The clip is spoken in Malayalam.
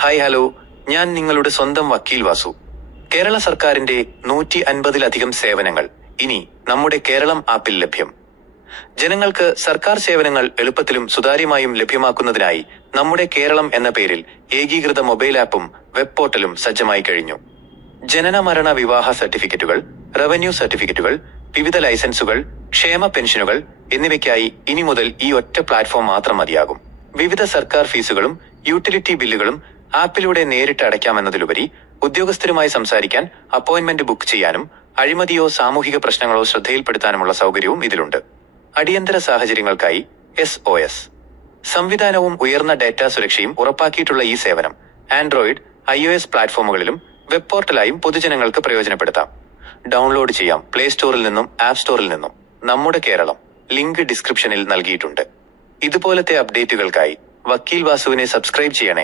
ഹായ് ഹലോ, ഞാൻ നിങ്ങളുടെ സ്വന്തം വക്കീൽ വാസു. കേരള സർക്കാരിന്റെ 150-ലധികം സേവനങ്ങൾ ഇനി നമ്മുടെ കേരളം ആപ്പിൽ ലഭ്യം. ജനങ്ങൾക്ക് സർക്കാർ സേവനങ്ങൾ എളുപ്പത്തിലും സുതാര്യമായും ലഭ്യമാക്കുന്നതിനായി നമ്മുടെ കേരളം എന്ന പേരിൽ ഏകീകൃത മൊബൈൽ ആപ്പും വെബ് പോർട്ടലും സജ്ജമായി കഴിഞ്ഞു. ജനന മരണ വിവാഹ സർട്ടിഫിക്കറ്റുകൾ, റവന്യൂ സർട്ടിഫിക്കറ്റുകൾ, വിവിധ ലൈസൻസുകൾ, ക്ഷേമ പെൻഷനുകൾ എന്നിവയ്ക്കായി ഇനി മുതൽ ഈ ഒറ്റ പ്ലാറ്റ്ഫോം മാത്രം മതിയാകും. വിവിധ സർക്കാർ ഫീസുകളും യൂട്ടിലിറ്റി ബില്ലുകളും ആപ്പിലൂടെ നേരിട്ട് അടയ്ക്കാമെന്നതിലുപരി ഉദ്യോഗസ്ഥരുമായി സംസാരിക്കാൻ, അപ്പോയിന്റ്മെന്റ് ബുക്ക് ചെയ്യാനും അഴിമതിയോ സാമൂഹിക പ്രശ്നങ്ങളോ ശ്രദ്ധയിൽപ്പെടുത്താനുമുള്ള സൗകര്യവും ഇതിലുണ്ട്. അടിയന്തര സാഹചര്യങ്ങൾക്കായി SOS സംവിധാനവും ഉയർന്ന ഡാറ്റ സുരക്ഷയും ഉറപ്പാക്കിയിട്ടുള്ള ഈ സേവനം ആൻഡ്രോയിഡ്, iOS പ്ലാറ്റ്ഫോമുകളിലും വെബ് പോർട്ടലായും പൊതുജനങ്ങൾക്ക് പ്രയോജനപ്പെടുത്താം. ഡൗൺലോഡ് ചെയ്യാം പ്ലേ സ്റ്റോറിൽ നിന്നും ആപ്പ് സ്റ്റോറിൽ നിന്നും. നമ്മുടെ കേരളം ലിങ്ക് ഡിസ്ക്രിപ്ഷനിൽ നൽകിയിട്ടുണ്ട്. ഇതുപോലത്തെ അപ്ഡേറ്റുകൾക്കായി വക്കീൽ വാസുവിനെ സബ്സ്ക്രൈബ് ചെയ്യണേ.